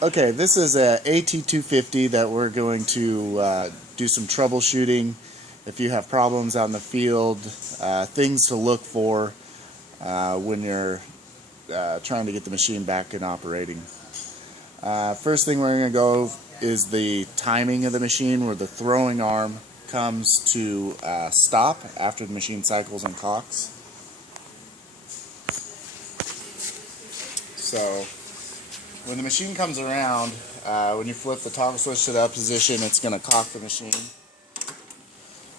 Okay, this is a AT250 that we're going to do some troubleshooting. If you have problems out in the field, things to look for when you're trying to get the machine back in operating. First thing we're going to go is the timing of the machine, where the throwing arm comes to stop after the machine cycles and cocks. So when the machine comes around, when you flip the toggle switch to the up position, it's going to cock the machine.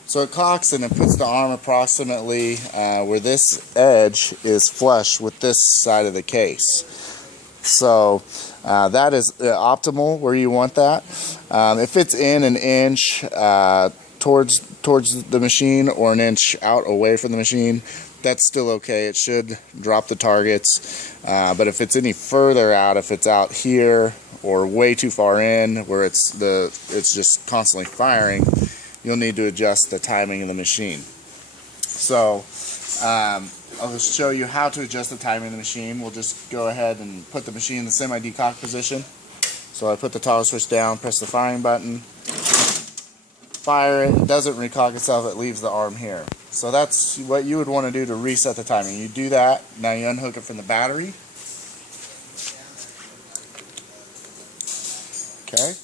So it cocks and it puts the arm approximately where this edge is flush with this side of the case. So that is optimal where you want that. If it's in an inch towards the machine or an inch out away from the machine, that's still okay. It should drop the targets. But if it's any further out, if it's out here or way too far in where it's just constantly firing, you'll need to adjust the timing of the machine. So I'll just show you how to adjust the timing of the machine. We'll just go ahead and put the machine in the semi-decock position. So I put the toggle switch down, press the firing button, fire it. It doesn't recock itself, it leaves the arm here. So that's what you would want to do to reset the timing. You do that, now you unhook it from the battery. Okay,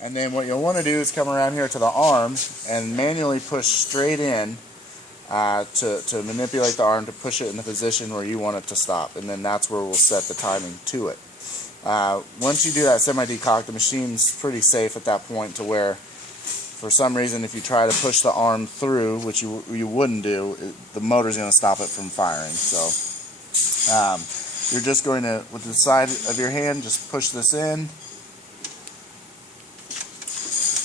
and then what you'll want to do is come around here to the arm and manually push straight in to manipulate the arm to push it in the position where you want it to stop, and then that's where we'll set the timing to it. Once you do that semi-decock, the machine's pretty safe at that point, to where for some reason if you try to push the arm through, which you wouldn't do, the motor's going to stop it from firing. So you're just going to, with the side of your hand, just push this in,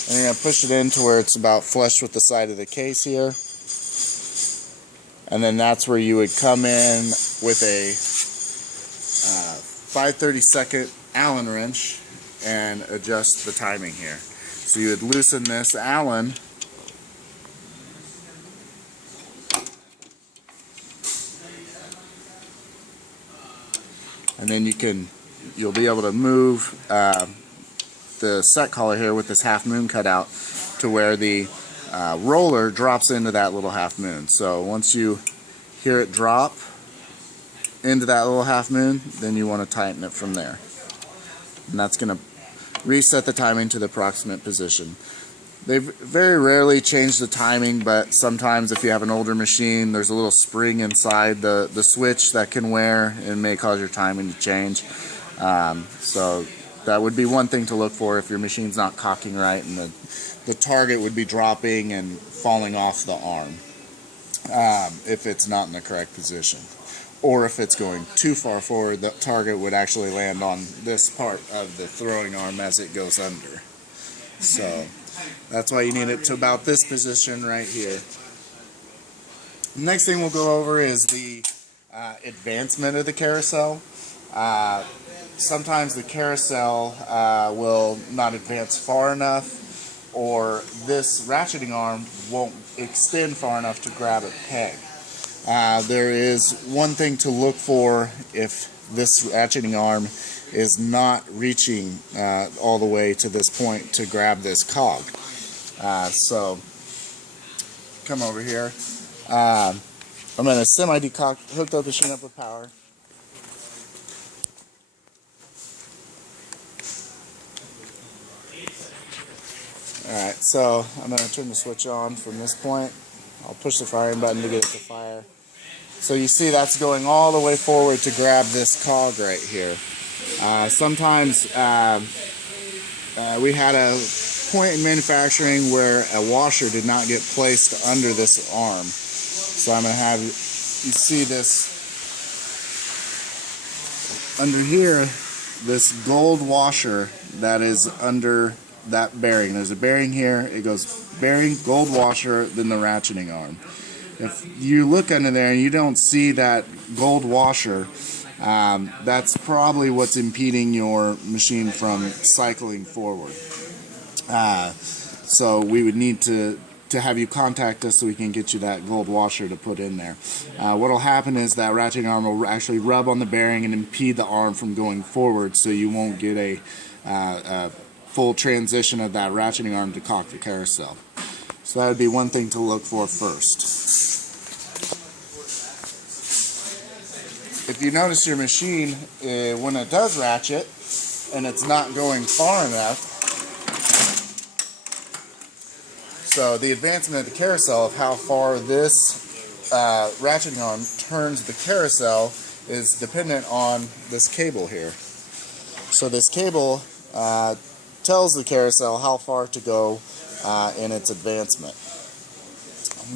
and you're going to push it in to where it's about flush with the side of the case here. And then that's where you would come in with a 5/32 Allen wrench and adjust the timing here. So you would loosen this Allen, and then you'll be able to move the set collar here with this half moon cut out to where the roller drops into that little half moon. So once you hear it drop into that little half moon, then you want to tighten it from there. And that's going to reset the timing to the approximate position. They very rarely change the timing, but sometimes if you have an older machine, there's a little spring inside the switch that can wear and may cause your timing to change. So that would be one thing to look for if your machine's not cocking right and the target would be dropping and falling off the arm if it's not in the correct position. Or if it's going too far forward, the target would actually land on this part of the throwing arm as it goes under. So that's why you need it to about this position right here. The next thing we'll go over is the advancement of the carousel. Sometimes the carousel will not advance far enough, or this ratcheting arm won't extend far enough to grab a peg. There is one thing to look for if this ratcheting arm is not reaching all the way to this point to grab this cog. So come over here. I'm going to semi-decock, hook the machine up with power. Alright, so I'm going to turn the switch on from this point. I'll push the firing button to get it to fire. So you see that's going all the way forward to grab this cog right here. Sometimes we had a point in manufacturing where a washer did not get placed under this arm. So I'm going to have you see this under here, this gold washer that is under that bearing. There's a bearing here, it goes bearing, gold washer, then the ratcheting arm. If you look under there and you don't see that gold washer, that's probably what's impeding your machine from cycling forward. So we would need to to have you contact us so we can get you that gold washer to put in there. What will happen is that ratcheting arm will actually rub on the bearing and impede the arm from going forward, so you won't get a full transition of that ratcheting arm to cock the carousel. So that would be one thing to look for first. If you notice your machine, when it does ratchet and it's not going far enough, so the advancement of the carousel of how far this ratcheting arm turns the carousel is dependent on this cable here. So this cable tells the carousel how far to go in its advancement.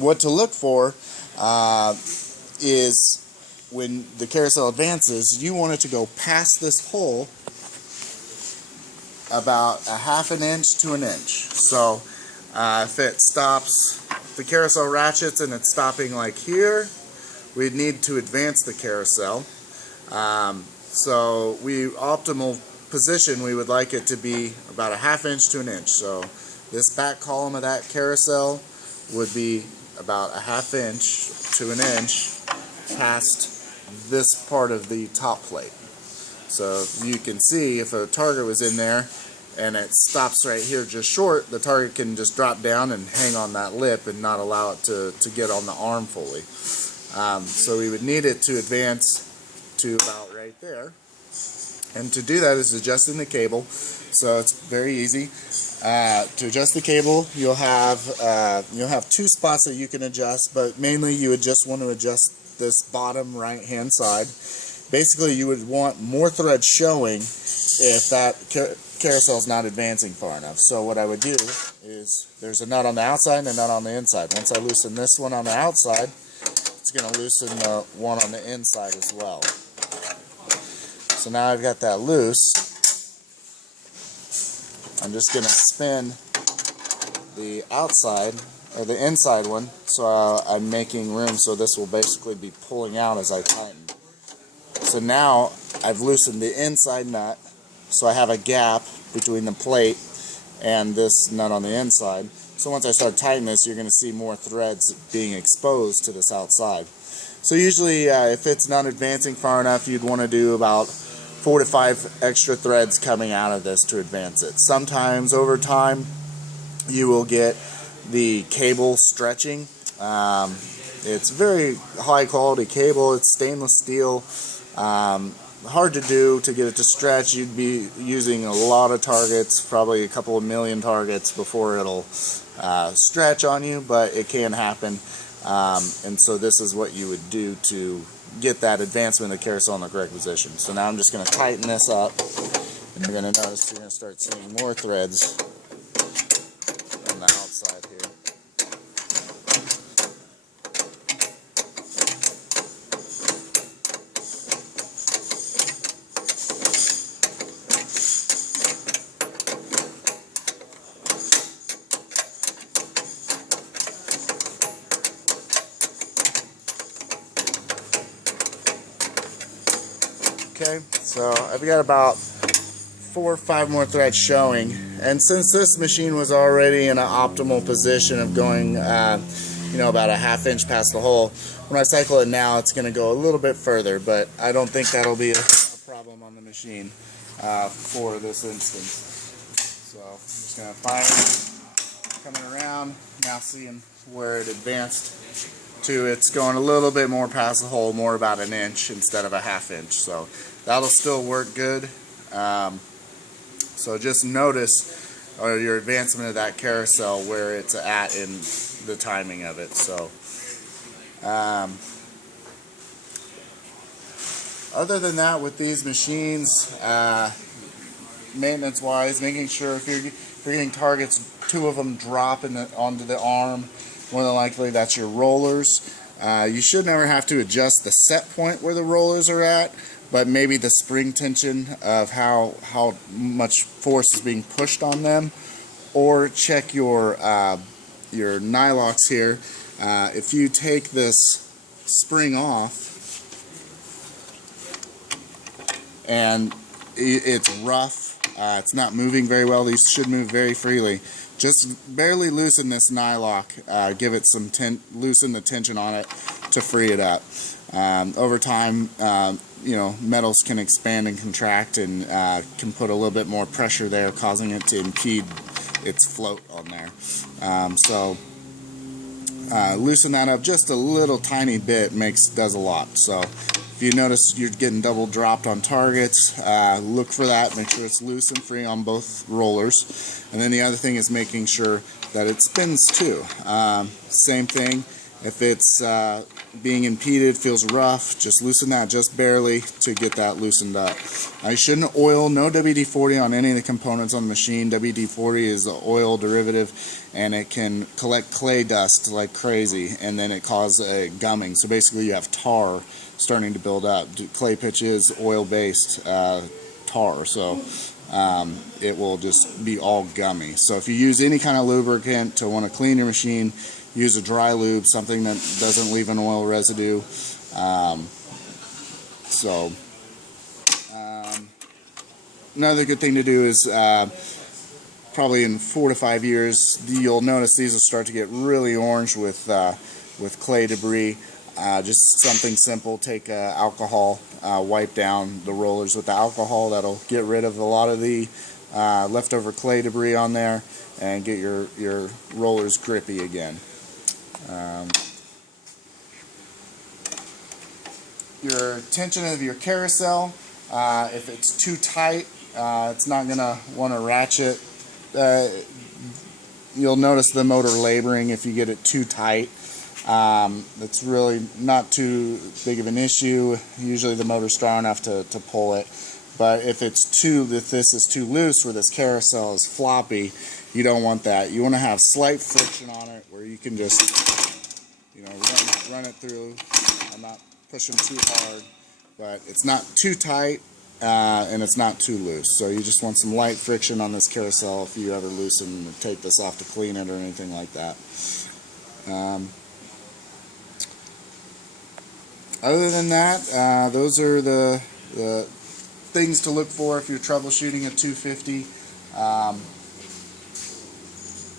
What to look for is when the carousel advances, you want it to go past this hole about a half an inch to an inch. So if it stops, the carousel ratchets and it's stopping like here, we'd need to advance the carousel. So optimal position, we would like it to be about a half inch to an inch. So this back column of that carousel would be about a half inch to an inch past this part of the top plate. So you can see if a target was in there and it stops right here just short, the target can just drop down and hang on that lip and not allow it to get on the arm fully. So we would need it to advance to about right there. And to do that is adjusting the cable. So it's very easy. To adjust the cable, you'll have two spots that you can adjust, but mainly you would just want to adjust this bottom right hand side. Basically, you would want more thread showing if that carousel is not advancing far enough. So what I would do is, there's a nut on the outside and a nut on the inside. Once I loosen this one on the outside, it's going to loosen the one on the inside as well. So now I've got that loose. I'm just going to spin the outside, or the inside one, so I'm making room, so this will basically be pulling out as I tighten. So now I've loosened the inside nut, so I have a gap between the plate and this nut on the inside. So once I start tightening this, you're going to see more threads being exposed to this outside. So usually if it's not advancing far enough, you'd want to do about 4 to 5 extra threads coming out of this to advance it. Sometimes over time you will get the cable stretching. It's very high quality cable. It's stainless steel. Hard to do to get it to stretch. You'd be using a lot of targets, probably a couple of million targets before it'll stretch on you, but it can happen. And so this is what you would do to get that advancement of the carousel in the correct position. So now I'm just going to tighten this up, and you're going to notice you're going to start seeing more threads on the outside here. Okay, so I've got about 4 or 5 more threads showing, and since this machine was already in an optimal position of going about a half inch past the hole, when I cycle it now it's going to go a little bit further, but I don't think that'll be a problem on the machine for this instance. So I'm just going to fire coming around, now seeing where it advanced to. It's going a little bit more past the hole, more about an inch instead of a half inch, so that'll still work good. So just notice your advancement of that carousel, where it's at in the timing of it. So other than that, with these machines, maintenance wise, making sure if you're getting targets, 2 of them drop onto the arm, more than likely that's your rollers. You should never have to adjust the set point where the rollers are at, but maybe the spring tension of how much force is being pushed on them. Or check your nylocks here. If you take this spring off and it's rough It's not moving very well. These should move very freely. Just barely loosen this nylock, give it some loosen the tension on it to free it up. Over time, metals can expand and contract and can put a little bit more pressure there, causing it to impede its float on there. Loosen that up just a little tiny bit does a lot. So if you notice you're getting double dropped on targets, look for that. Make sure it's loose and free on both rollers. And then the other thing is making sure that it spins too. Same thing. If it's being impeded, feels rough, just loosen that just barely to get that loosened up. You shouldn't oil, no WD-40 on any of the components on the machine. WD-40 is an oil derivative, and it can collect clay dust like crazy, and then it causes a gumming. So basically you have tar starting to build up. Clay pitch is oil-based tar, so it will just be all gummy. So if you use any kind of lubricant to want to clean your machine, use a dry lube, something that doesn't leave an oil residue. Another good thing to do is probably in 4 to 5 years, you'll notice these will start to get really orange with clay debris. Just something simple, take alcohol, wipe down the rollers with the alcohol. That'll get rid of a lot of the leftover clay debris on there and get your rollers grippy again. Your tension of your carousel, if it's too tight, it's not going to want to ratchet. You'll notice the motor laboring if you get it too tight. It's really not too big of an issue. Usually the motor's strong enough to pull it. But if this is too loose, where this carousel is floppy, you don't want that. You want to have slight friction on it where you can just run it through. I'm not pushing too hard, but it's not too tight and it's not too loose. So you just want some light friction on this carousel if you ever loosen or take this off to clean it or anything like that. Other than that, those are the things to look for if you're troubleshooting a 250.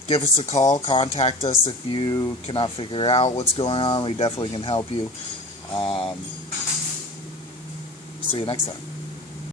Give us a call, contact us if you cannot figure out what's going on. We definitely can help you. See you next time.